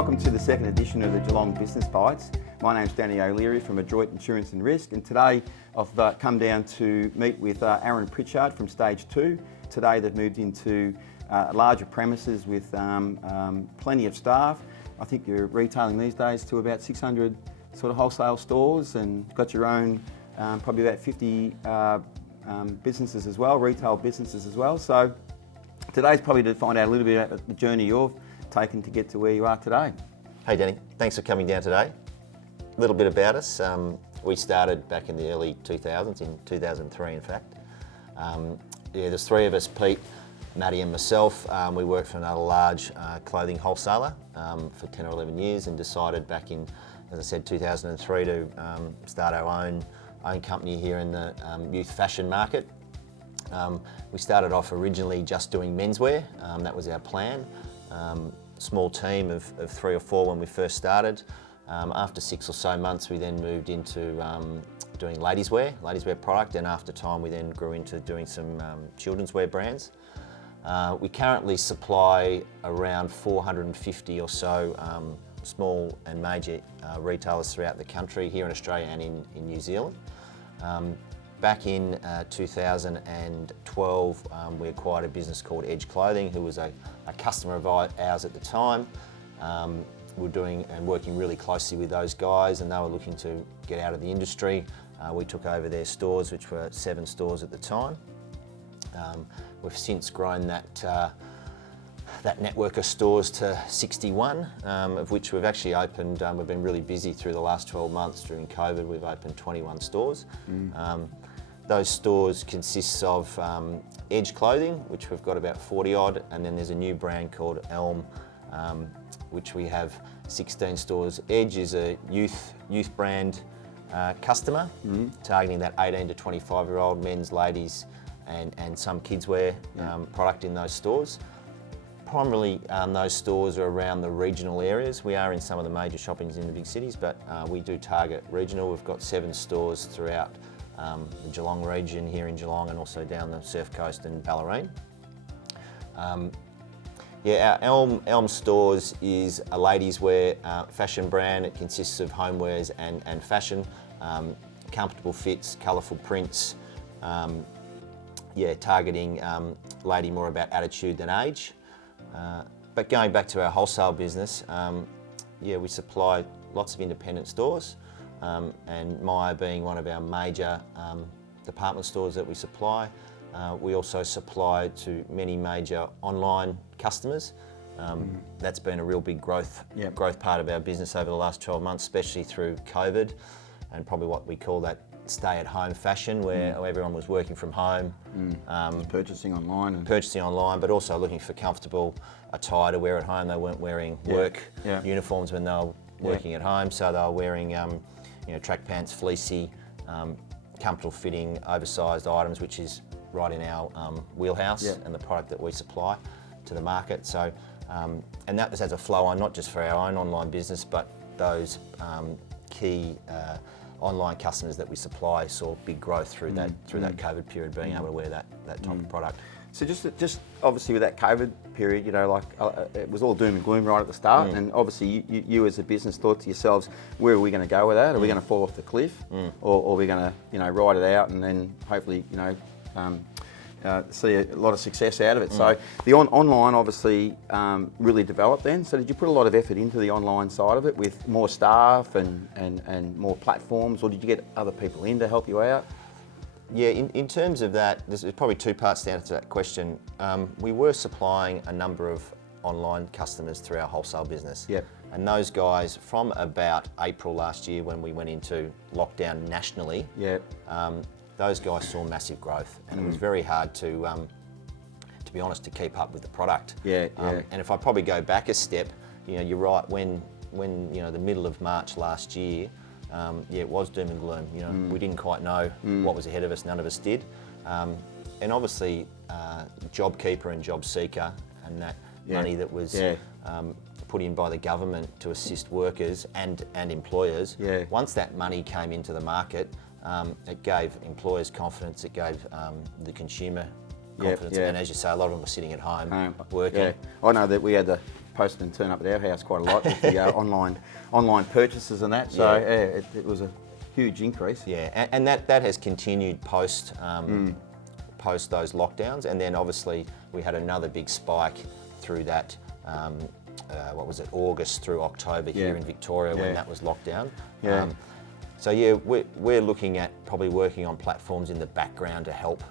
Welcome to the second edition of the Geelong Business Bites. My name's Danny O'Leary from Adroit Insurance and Risk, and today I've come down to meet with Aaron Pritchard from Stage 2. Today they've moved into larger premises with plenty of staff. I think you're retailing these days to about 600 sort of wholesale stores, and got your own probably about 50 businesses as well, retail businesses as well. So today's probably to find out a little bit about the journey you've taken to get to where you are today. Hey Danny, thanks for coming down today. A little bit about us. We started back in the early 2000s, in 2003 in fact. There's three of us, Pete, Maddie and myself. We worked for another large clothing wholesaler for 10 or 11 years, and decided back in, as I said, 2003 to start our own company here in the youth fashion market. We started off originally just doing menswear. That was our plan. Small team of 3 or 4 when we first started. After 6 or so months, we then moved into doing ladies wear product, and after time we then grew into doing some children's wear brands. We currently supply around 450 or so small and major retailers throughout the country, here in Australia and in New Zealand. Back in 2012, we acquired a business called Edge Clothing, who was a customer of ours at the time. We were doing and working really closely with those guys, and they were looking to get out of the industry. We took over their stores, which were 7 stores at the time. We've since grown that network of stores to 61, of which we've actually opened, we've been really busy through the last 12 months. During COVID, we've opened 21 stores. Those stores consist of Edge Clothing, which we've got about 40 odd, and then there's a new brand called Elm, which we have 16 stores. Edge is a youth brand customer, targeting that 18 to 25-year-old men's, ladies, and some kids wear product in those stores. Primarily, those stores are around the regional areas. We are in some of the major shoppings in the big cities, but we do target regional. We've got 7 stores throughout the Geelong region, here in Geelong, and also down the Surfcoast and Bellarine. Our Elm Stores is a ladies wear fashion brand. It consists of homewares and fashion, comfortable fits, colourful prints, targeting lady more about attitude than age. But going back to our wholesale business, we supply lots of independent stores, and Myer being one of our major department stores that we supply. We also supply to many major online customers. That's been a real big growth part of our business over the last 12 months, especially through COVID, and probably what we call that stay-at-home fashion, where everyone was working from home. Purchasing online. But also looking for comfortable attire to wear at home. They weren't wearing work uniforms when they were working at home, so they were wearing track pants, fleecy, comfortable fitting, oversized items, which is right in our wheelhouse and the product that we supply to the market. So, and that has a flow on, not just for our own online business, but those key online customers that we supply saw big growth through that COVID period, being able to wear that type of product. So just obviously with that COVID period, it was all doom and gloom right at the start, and obviously you as a business thought to yourselves, where are we going to go with that? Are we going to fall off the cliff, or are we going to ride it out and then hopefully see a lot of success out of it? So the online obviously really developed then. So did you put a lot of effort into the online side of it with more staff and more platforms, or did you get other people in to help you out? Yeah, in terms of that, there's probably 2 parts to answer that question. We were supplying a number of online customers through our wholesale business. Yep. And those guys, from about April last year when we went into lockdown nationally, those guys saw massive growth, and it was very hard to be honest, to keep up with the product. And if I probably go back a step, you're right, when the middle of March last year, it was doom and gloom. We didn't quite know what was ahead of us. None of us did. And obviously, JobKeeper and JobSeeker and that money that was put in by the government to assist workers and employers. Once that money came into the market, it gave employers confidence. It gave the consumer confidence. And as you say, a lot of them were sitting at home working. I know that we had postmen turn up at our house quite a lot with the online purchases and that. So it was a huge increase. Yeah, and that has continued post those lockdowns, and then obviously we had another big spike through that. August through October here in Victoria when that was locked down. Yeah. So yeah, we're looking at probably working on platforms in the background to help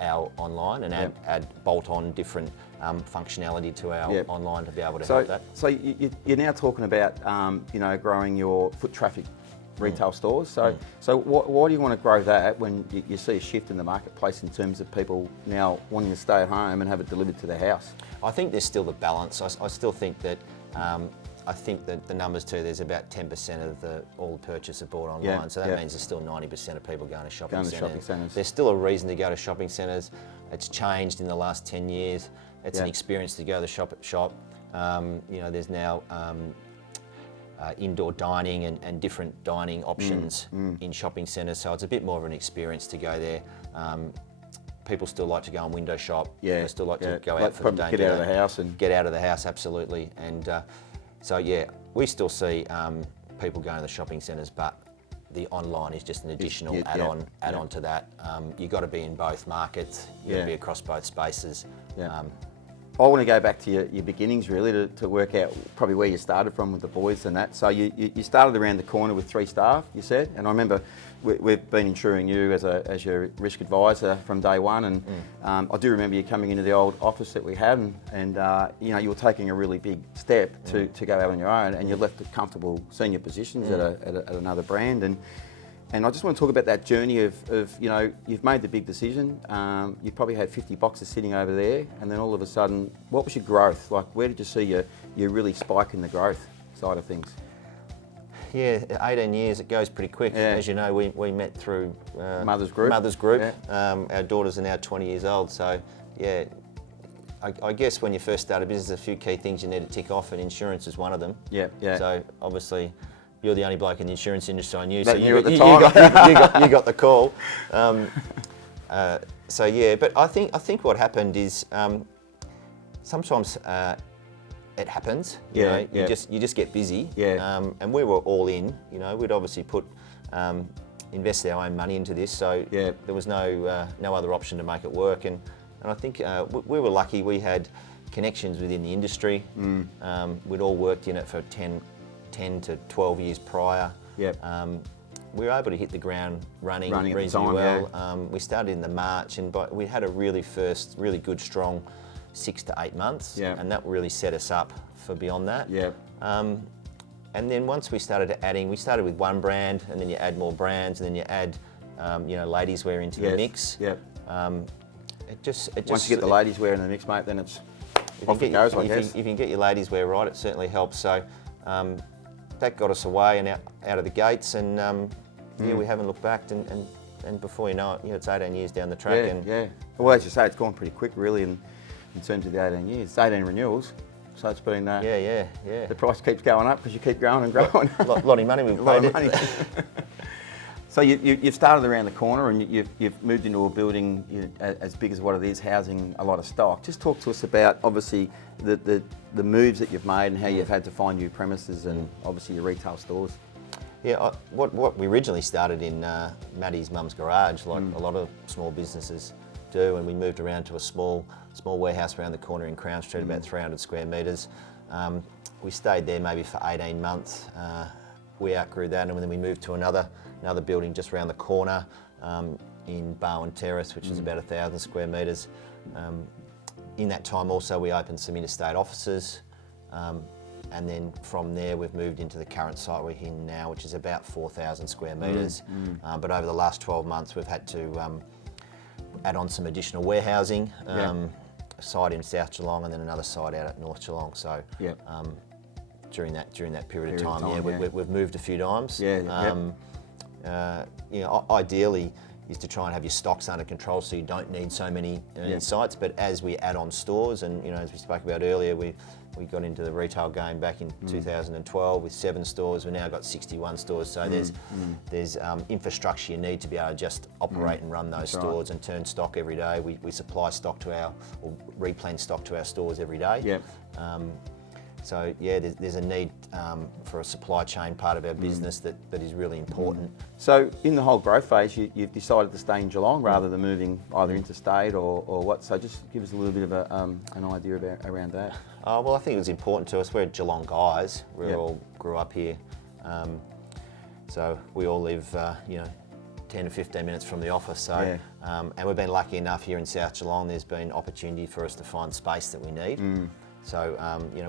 our online and add bolt on different functionality to our online to be able to help that. So you're now talking about growing your foot traffic retail stores. So why do you want to grow that when you see a shift in the marketplace in terms of people now wanting to stay at home and have it delivered to their house? I think there's still the balance. I still think that the numbers too, there's about 10% of all the purchase are bought online. So that means there's still 90% of people going to shopping centres. There's still a reason to go to shopping centres. It's changed in the last 10 years. It's an experience to go to the shop. There's now indoor dining and different dining options in shopping centres. So it's a bit more of an experience to go there. People still like to go and window shop. They still like to go out for the day. Get out of the house get out of the house, absolutely. And we still see people going to the shopping centres, but the online is just an additional add-on to that. You've got to be in both markets. You've got to be across both spaces. I want to go back to your beginnings really to work out probably where you started from with the boys and that. So you started around the corner with 3 staff, you said, and I remember we've been insuring you as your risk advisor from day one, and I do remember you coming into the old office that we had, and you were taking a really big step to go out on your own, and you left the comfortable senior positions at another brand, and I just want to talk about that journey of you've made the big decision. You probably had 50 boxes sitting over there, and then all of a sudden, what was your growth? Like, where did you see your really spike in the growth side of things? Yeah, 18 years, it goes pretty quick. As you know, we met through Mother's Group. Our daughters are now 20 years old, so yeah, I guess when you first start a business, a few key things you need to tick off, and insurance is one of them. So obviously, you're the only bloke in the insurance industry I knew, so you got the call. But I think what happened is sometimes it happens. You just get busy. And we were all in. We'd obviously invest our own money into this, so there was no other option to make it work. And I think we were lucky. We had connections within the industry. We'd all worked in it for 10 to 12 years prior. We were able to hit the ground running reasonably well. We started in the March, and we had a really good, strong 6 to 8 months, and that really set us up for beyond that. And then once we started adding, we started with one brand, and then you add more brands, and then you add, ladies wear into the mix. Once you get the ladies wear in the mix, mate, then it's off it goes, I guess. If you can get your ladies wear right, it certainly helps. So that got us away and out of the gates, and we haven't looked back. And before you know it, it's 18 years down the track. Well, as you say, it's gone pretty quick, really, in terms of the 18 years. It's 18 renewals, so it's been the price keeps going up because you keep growing and growing. lot of money we've paid. So you've started around the corner, and you've moved into a building as big as what it is, housing a lot of stock. Just talk to us about obviously the moves that you've made and how you've had to find new premises and obviously your retail stores. Yeah, what we originally started in Maddie's mum's garage, like a lot of small businesses do, and we moved around to a small warehouse around the corner in Crown Street, about 300 square metres. We stayed there maybe for 18 months. We outgrew that, and then we moved to another building just around the corner in Barwon Terrace, which is about 1,000 square metres. In that time also we opened some interstate offices, and then from there we've moved into the current site we're in now, which is about 4,000 square metres. But over the last 12 months we've had to add on some additional warehousing, a site in South Geelong and then another site out at North Geelong. So during that period of time, we've moved a few times. Ideally is to try and have your stocks under control so you don't need so many sites. But as we add on stores, and as we spoke about earlier, we got into the retail game back in 2012 with 7 stores. We've now got 61 stores. So there's infrastructure you need to be able to just operate and run those stores and turn stock every day. We supply stock or replenish stock to our stores every day. So yeah, there's a need for a supply chain part of our business that is really important. So in the whole growth phase, you've decided to stay in Geelong rather than moving either interstate or what? So just give us a little bit of an idea around that. Well, I think it was important to us. We're Geelong guys. We Yep. all grew up here. So we all live, 10 to 15 minutes from the office. So, Yeah. and we've been lucky enough here in South Geelong, there's been opportunity for us to find space that we need. So,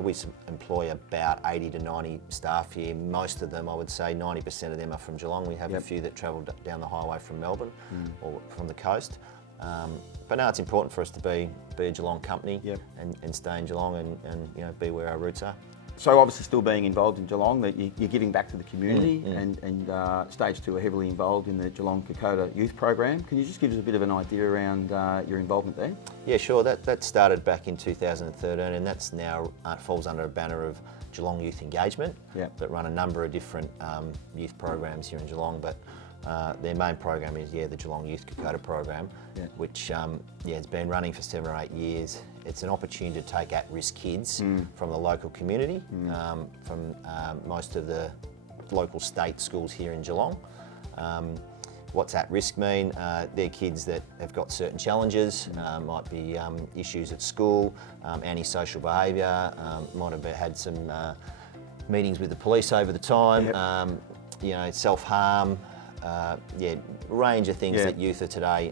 we employ about 80 to 90 staff here. Most of them, I would say 90% of them are from Geelong. We have a few that travel down the highway from Melbourne or from the coast. But now it's important for us to be a Geelong company and stay in Geelong and be where our roots are. So obviously still being involved in Geelong, that you're giving back to the community and Stage 2 are heavily involved in the Geelong Kokoda Youth Program. Can you just give us a bit of an idea around your involvement there? Yeah, sure. That started back in 2013 and that's now falls under a banner of Geelong Youth Engagement that run a number of different youth programs here in Geelong. But their main program is the Geelong Youth Kokoda program, which it's been running for 7 or 8 years. It's an opportunity to take at-risk kids from the local community, from most of the local state schools here in Geelong. What's at risk mean? They're kids that have got certain challenges, might be issues at school, antisocial behaviour, might have had some meetings with the police over the time, self-harm, range of things that youth of today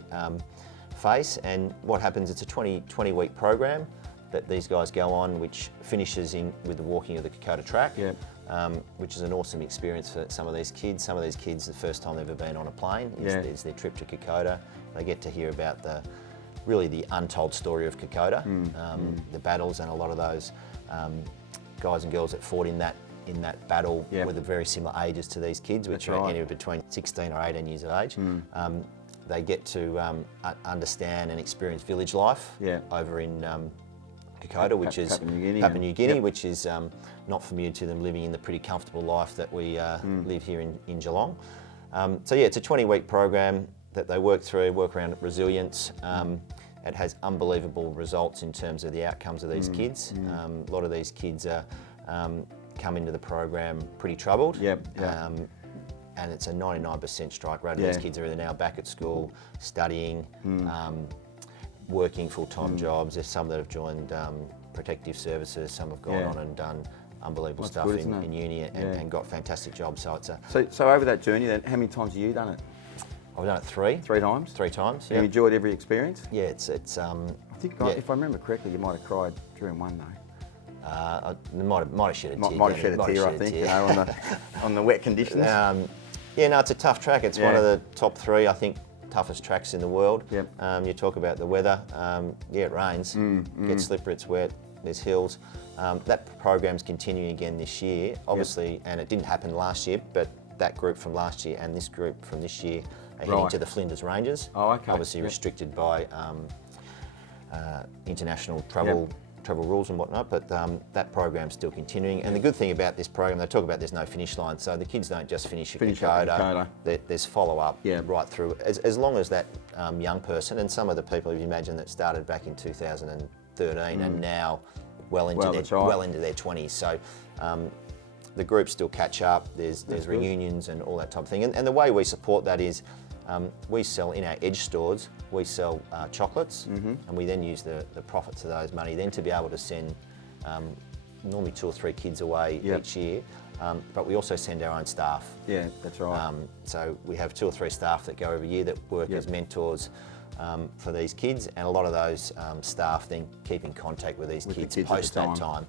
face. And what happens, it's a 20-week program that these guys go on, which finishes with the walking of the Kokoda track, which is an awesome experience for some of these kids. Some of these kids, the first time they've ever been on a plane is their trip to Kokoda. They get to hear about the untold story of Kokoda, the battles, and a lot of those guys and girls that fought in that battle were the very similar ages to these kids, which are anywhere between 16 or 18 years of age. They get to understand and experience village life over in Kokoda, which is Papua New Guinea, which is not familiar to them, living in the pretty comfortable life that we live here in Geelong. It's a 20-week program that they work around resilience. It has unbelievable results in terms of the outcomes of these kids. A lot of these kids come into the program pretty troubled. And it's a 99% strike rate. These kids are either now back at school, studying, working full-time jobs. There's some that have joined protective services. Some have gone on and done unbelievable stuff in uni and got fantastic jobs. So it's So over that journey, then, how many times have you done it? I've done it 3. 3 times? 3 times. And you enjoyed every experience? Yeah, it's. I think if I remember correctly, you might have cried during one though. I might have shed a tear. Might have shed a tear, I think, on the wet conditions. It's a tough track. It's one of the top 3, I think, toughest tracks in the world. You talk about the weather. It rains, gets slippery, it's wet, there's hills. That program's continuing again this year, obviously, and it didn't happen last year, but that group from last year and this group from this year are heading to the Flinders Ranges. Obviously restricted by international travel rules and whatnot, but that program's still continuing. And the good thing about this program, they talk about there's no finish line, so the kids don't just finish at Kokoda. There's follow-up right through, as long as that young person, and some of the people, if you imagine, that started back in 2013 and now well into their 20s. So the groups still catch up, there's reunions and all that type of thing. And the way we support that is we sell in our Edge stores, we sell chocolates, and we then use the profits of those money then to be able to send normally 2 or 3 kids away each year. But we also send our own staff. Yeah, that's right. So we have 2 or 3 staff that go every year that work as mentors for these kids, and a lot of those staff then keep in contact with these kids post that time.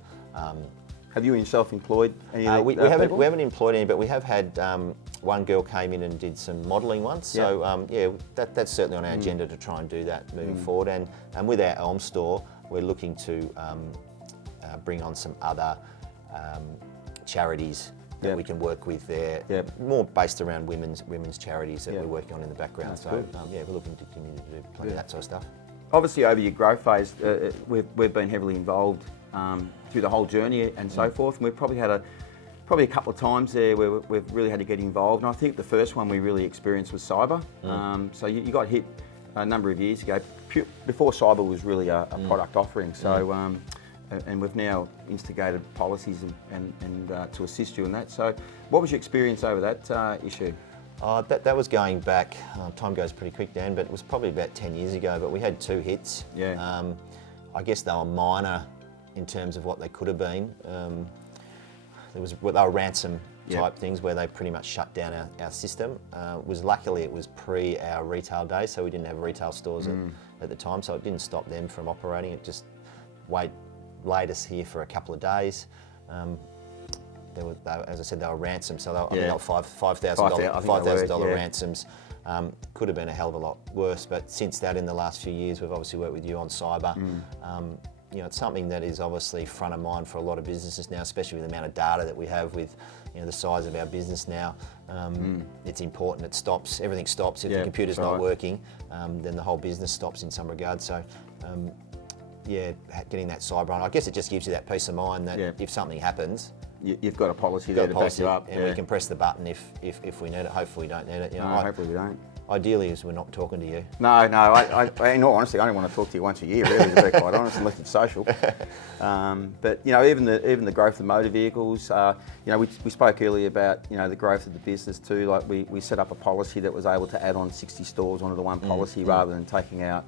Have you yourself employed any of we haven't employed any, but we have had one girl came in and did some modelling once. So that's certainly on our agenda to try and do that moving forward. And with our Elm store, we're looking to bring on some other charities that we can work with there, more based around women's charities that we're working on in the background. That's so we're looking to continue to do plenty of that sort of stuff. Obviously, over your growth phase, we've been heavily involved through the whole journey and so forth. And we've probably had a couple of times there where we've really had to get involved. And I think the first one we really experienced was cyber. So you got hit a number of years ago, before cyber was really a product offering. So and we've now instigated policies and to assist you in that. So what was your experience over that issue? That was going back, time goes pretty quick, Dan, but it was probably about 10 years ago, but we had 2 hits. Yeah. I guess they were minor in terms of what they could have been. They were ransom type things where they pretty much shut down our system. Luckily it was pre our retail days, so we didn't have retail stores at the time, so it didn't stop them from operating. It just laid us here for a couple of days. As I said, they were ransom, so they were $5,000 ransoms. Could have been a hell of a lot worse, but since that, in the last few years, we've obviously worked with you on cyber. It's something that is obviously front of mind for a lot of businesses now, especially with the amount of data that we have with the size of our business now. It's important. Everything stops. If the computer's not working, then the whole business stops in some regard. So, getting that cyber on, I guess it just gives you that peace of mind that if something happens, you've got a policy there to back you up. And we can press the button if we need it. Hopefully we don't need it. Hopefully we don't. Ideally, is we're not talking to you. No. I in all honesty, I only want to talk to you once a year, really, to be quite honest, unless it's social. But even the growth of motor vehicles. We spoke earlier about the growth of the business too. Like we set up a policy that was able to add on 60 stores onto the one policy rather than taking out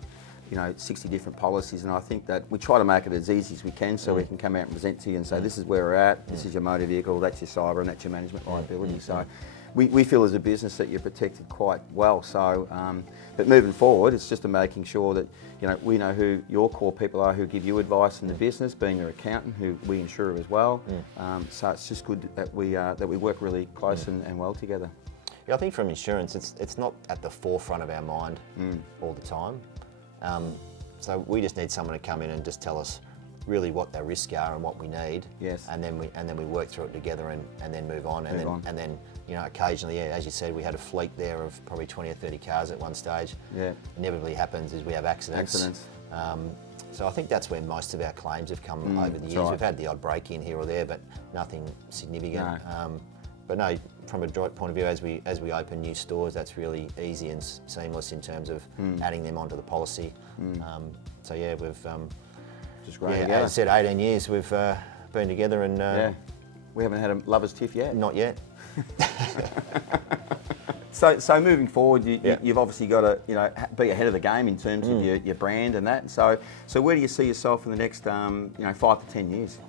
60 different policies, and I think that we try to make it as easy as we can so we can come out and present to you and say, this is where we're at, this is your motor vehicle, that's your cyber, and that's your management liability. So we feel as a business that you're protected quite well. So, but moving forward, it's just making sure that we know who your core people are who give you advice in the business, being your accountant, who we insure as well. So it's just good that we work really close and well together. Yeah, I think from insurance, it's not at the forefront of our mind all the time. So we just need someone to come in and just tell us really what their risks are and what we need. Yes. And then we work through it together and then move on. And then occasionally, as you said, we had a fleet there of probably 20 or 30 cars at one stage. Yeah. Inevitably happens is we have accidents. So I think that's where most of our claims have come over the years. Right. We've had the odd break in here or there, but nothing significant. No. But no, from a Adroit point of view, as we open new stores, that's really easy and seamless in terms of adding them onto the policy. So yeah, we've just great. As I said, 18 years we've been together, and we haven't had a lovers' tiff yet. Not yet. So moving forward, you've obviously got to be ahead of the game in terms of your brand and that. So where do you see yourself in the next 5 to 10 years?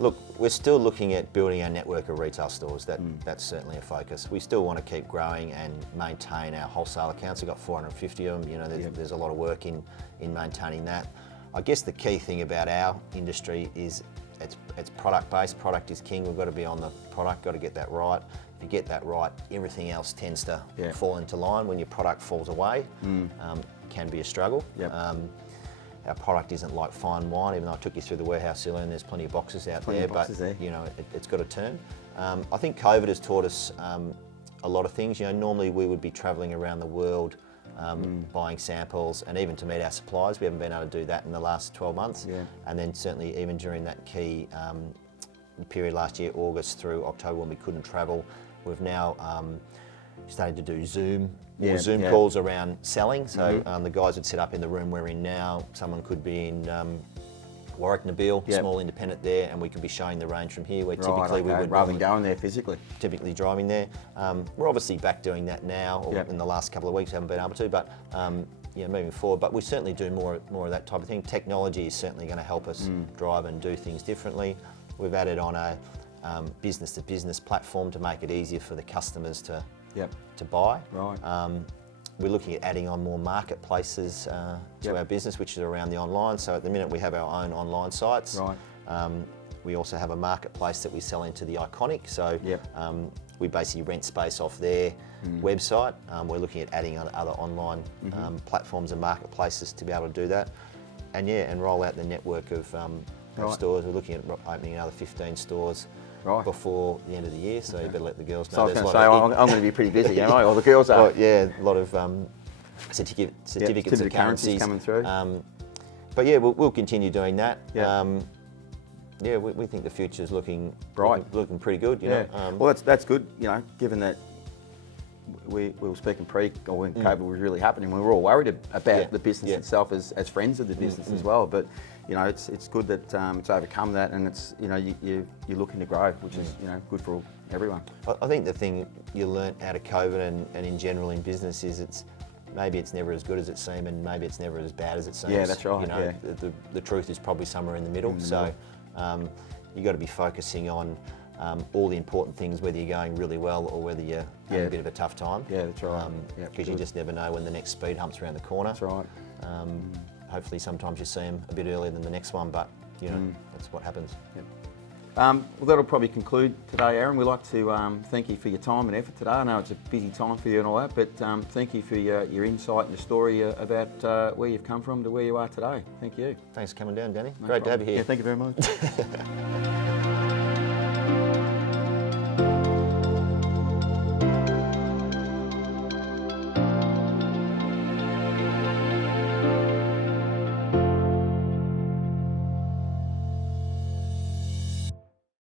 Look, we're still looking at building our network of retail stores. That's certainly a focus. We still want to keep growing and maintain our wholesale accounts. We've got 450 of them. There's a lot of work in maintaining that. I guess the key thing about our industry is it's product-based. Product is king. We've got to be on the product, got to get that right. If you get that right, everything else tends to fall into line. When your product falls away, can be a struggle. Yep. Our product isn't like fine wine, even though I took you through the warehouse earlier and there's plenty of boxes out there, but it's got to turn. I think COVID has taught us a lot of things. Normally we would be travelling around the world buying samples, and even to meet our suppliers. We haven't been able to do that in the last 12 months. Yeah. And then certainly even during that key period last year, August through October, when we couldn't travel, we've now started to do Zoom calls around selling. So the guys would set up in the room we're in now. Someone could be in Warwick, Nabil, small independent there, and we could be showing the range from here, where typically we would rather than going there physically. Typically driving there. We're obviously back doing that now, or in the last couple of weeks haven't been able to, but moving forward. But we certainly do more of that type of thing. Technology is certainly going to help us drive and do things differently. We've added on a business-to-business platform to make it easier for the customers to buy. Right. We're looking at adding on more marketplaces to our business, which is around the online. So at the minute we have our own online sites. Right. We also have a marketplace that we sell into the Iconic. So we basically rent space off their website. We're looking at adding on other online platforms and marketplaces to be able to do that. And roll out the network of stores. We're looking at opening another 15 stores before the end of the year, so you better let the girls know. So I was going to say, I'm going to be pretty busy, am I? Or the girls are? A lot of certificates of currencies coming through. But we'll continue doing that. We think the future's looking bright, looking pretty good. You know? Well, that's good. Given that we were speaking or when COVID was really happening, we were all worried about the business itself as friends of the business as well. But you know, it's good that it's overcome that, and it's, you know, you're looking to grow, which is, you know, good for everyone. I think the thing you learnt out of COVID and in general in business is maybe it's never as good as it seemed, and maybe it's never as bad as it seems. Yeah, that's right. You know, the truth is probably somewhere in the middle. So you've got to be focusing on all the important things, whether you're going really well or whether you're having a bit of a tough time. Yeah, that's right. Because you just never know when the next speed hump's around the corner. That's right. Hopefully sometimes you see them a bit earlier than the next one, but you know, that's what happens. Yep. Well, that'll probably conclude today, Aaron. We'd like to thank you for your time and effort today. I know it's a busy time for you and all that, but thank you for your insight and your story about where you've come from to where you are today. Thank you. Thanks for coming down, Danny. No Great problem. to have you here. Yeah, thank you very much.